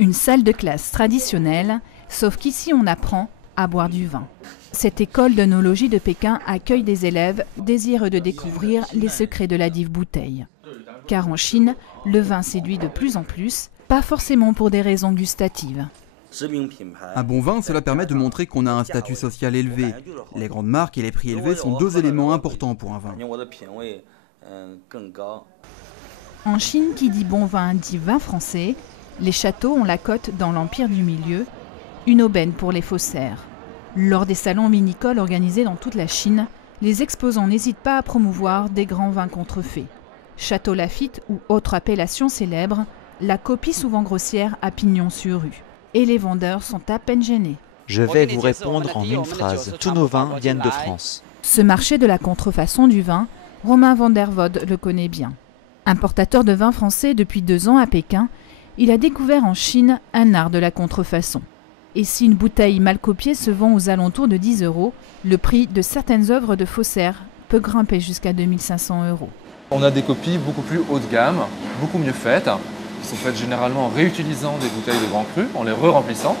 Une salle de classe traditionnelle, sauf qu'ici on apprend à boire du vin. Cette école d'œnologie de Pékin accueille des élèves désireux de découvrir les secrets de la dive bouteille. Car en Chine, le vin séduit de plus en plus, pas forcément pour des raisons gustatives. Un bon vin, cela permet de montrer qu'on a un statut social élevé. Les grandes marques et les prix élevés sont deux éléments importants pour un vin. En Chine, qui dit bon vin dit vin français. Les châteaux ont la cote dans l'Empire du Milieu, une aubaine pour les faussaires. Lors des salons vinicoles organisés dans toute la Chine, les exposants n'hésitent pas à promouvoir des grands vins contrefaits. Château Lafite ou autre appellation célèbre, la copie souvent grossière a pignon sur rue. Et les vendeurs sont à peine gênés. Je vais vous répondre en une phrase. Tous nos vins viennent de France. Ce marché de la contrefaçon du vin, Romain van der Voorde le connaît bien. Importateur de vin français depuis 2 ans à Pékin, il a découvert en Chine un art de la contrefaçon. Et si une bouteille mal copiée se vend aux alentours de 10 €, le prix de certaines œuvres de faussaires peut grimper jusqu'à 2 500 €. On a des copies beaucoup plus haut de gamme, beaucoup mieux faites, qui sont faites généralement en réutilisant des bouteilles de Grand Cru, en les re-remplissant,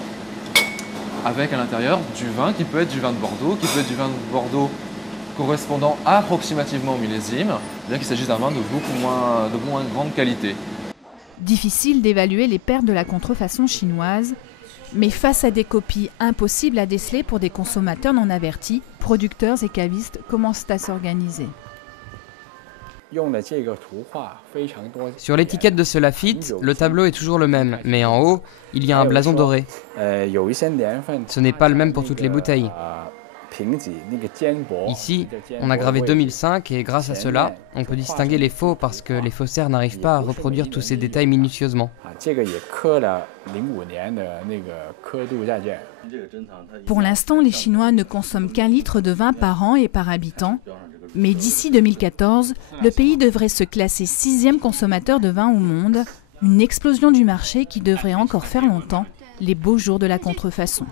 avec à l'intérieur du vin qui peut être du vin de Bordeaux, qui peut être du vin de Bordeaux correspondant approximativement au millésime, bien qu'il s'agisse d'un vin de beaucoup moins grande qualité. Difficile d'évaluer les pertes de la contrefaçon chinoise, mais face à des copies impossibles à déceler pour des consommateurs non avertis, producteurs et cavistes commencent à s'organiser. Sur l'étiquette de ce Lafite, le tableau est toujours le même, mais en haut, il y a un blason doré. Ce n'est pas le même pour toutes les bouteilles. Ici, on a gravé 2005 et grâce à cela, on peut distinguer les faux parce que les faussaires n'arrivent pas à reproduire tous ces détails minutieusement. Pour l'instant, les Chinois ne consomment qu'1 litre de vin par an et par habitant. Mais d'ici 2014, le pays devrait se classer 6e consommateur de vin au monde, une explosion du marché qui devrait encore faire longtemps les beaux jours de la contrefaçon.